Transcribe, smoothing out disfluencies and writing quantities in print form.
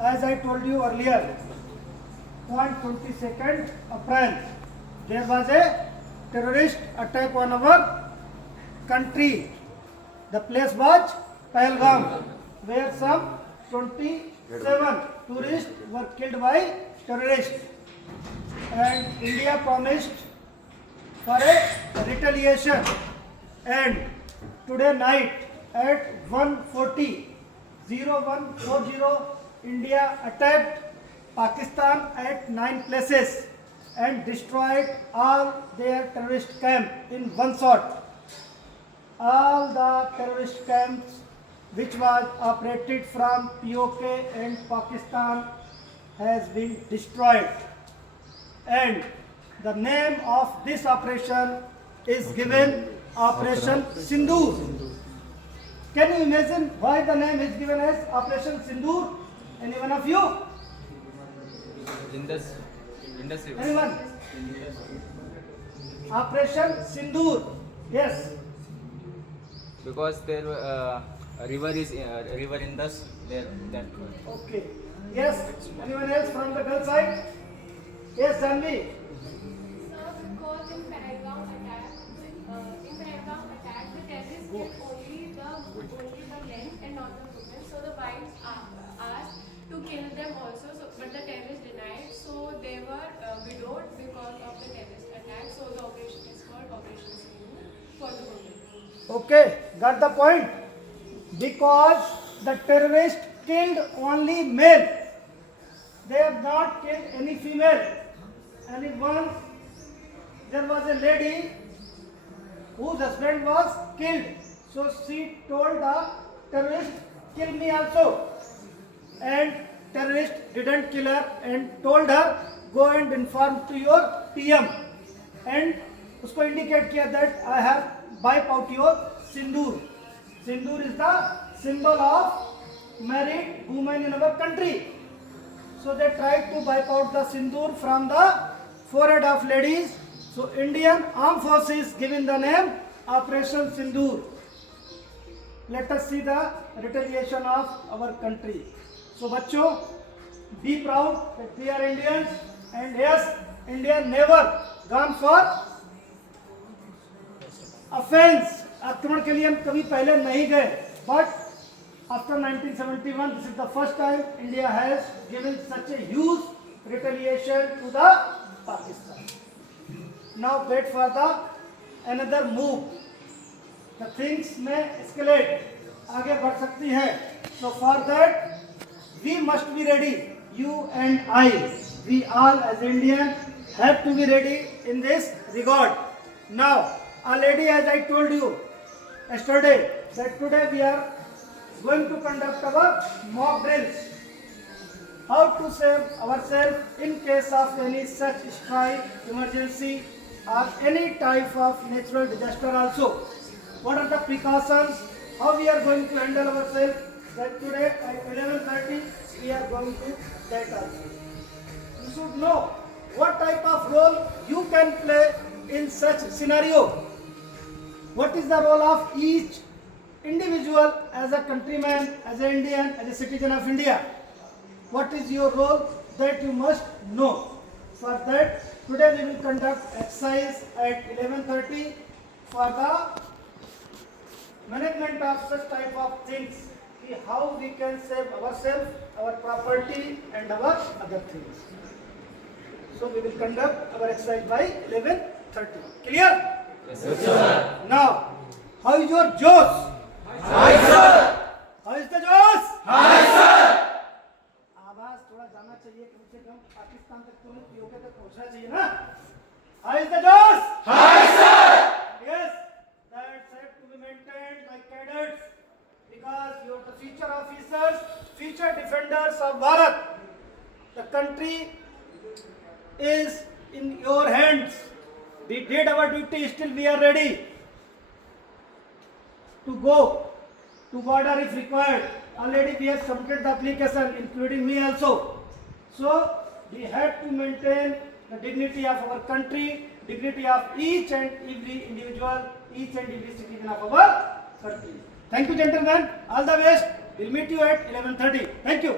as I told you earlier, on 22nd April, there was a terrorist attack on our country. The place was Pahalgam, where some 27 tourists were killed by terrorists. And India promised for a retaliation. And today night at 1:40, India attacked Pakistan at 9 places and destroyed all their terrorist camp in one shot. All the terrorist camps which was operated from POK and Pakistan has been destroyed. And the name of this operation is given Operation Sindoor. Can you imagine why the name is given as Operation Sindoor? Any one of you? Indus River. Anyone? Operation Sindoor. Yes. Because there river Indus there. That Okay. Yes. Anyone else from the girl side? Yes, Janvi. Sir, because in Pahalgam attack, the terrorists killed only the men and not the women. So the wives asked to kill them also, but the terrorists denied. So they were widowed because of the terrorist attack. So the operation is called Operation Sindoor for the women. Okay, got the point? Because the terrorists killed only male. They have not killed any female. And once there was a lady whose husband was killed. So she told the terrorist, kill me also. And terrorist didn't kill her and told her, go and inform to your PM. And usko indicate kiya that I have wipe out your sindoor. Sindoor is the symbol of married women in our country. So they tried to wipe out the sindoor from the forehead of ladies. So Indian Armed Forces given the name Operation Sindoor. Let us see the retaliation of our country. So बच्चों, be proud that we are Indians, and yes, India never gone for offense. आक्रमण के लिए हम कभी पहले नहीं गए. But after 1971, this is the first time India has given such a huge retaliation to the Pakistan. Now wait for the another move. The things may escalate. आगे बढ़ सकती है. So for that we must be ready. You and I, we all as Indians have to be ready in this regard. Now, already as I told you yesterday, that today we are going to conduct our mock drills. How to save ourselves in case of any such strike, emergency or any type of natural disaster also. What are the precautions? How we are going to handle ourselves? That today at 11:30 we are going to that also. You should know what type of role you can play in such scenario. What is the role of each individual as a countryman, as an Indian, as a citizen of India? What is your role that you must know? For that, today we will conduct exercise at 11:30 for the management of such type of things. How we can save ourselves, our property and our other things. So we will conduct our exercise by 11:30. Clear? Yes, sir. Now, how is your Josh? Hi, sir. How is the Josh? Hi, sir. आवाज थोड़ा जाना चाहिए, कम से कम पाकिस्तान तक तो PoK तक पहुंचना चाहिए ना. How is the Josh? Hi, sir. Yes, that's have to be maintained by cadets, because you are the future officers, future defenders of Bharat. The country is in your hands. We did our duty, still we are ready to go to border if required. Already we have submitted the application, including me also. So we have to maintain the dignity of our country, dignity of each and every individual, each and every citizen of our country. Thank you, gentlemen. All the best. We'll meet you at 11:30. Thank you.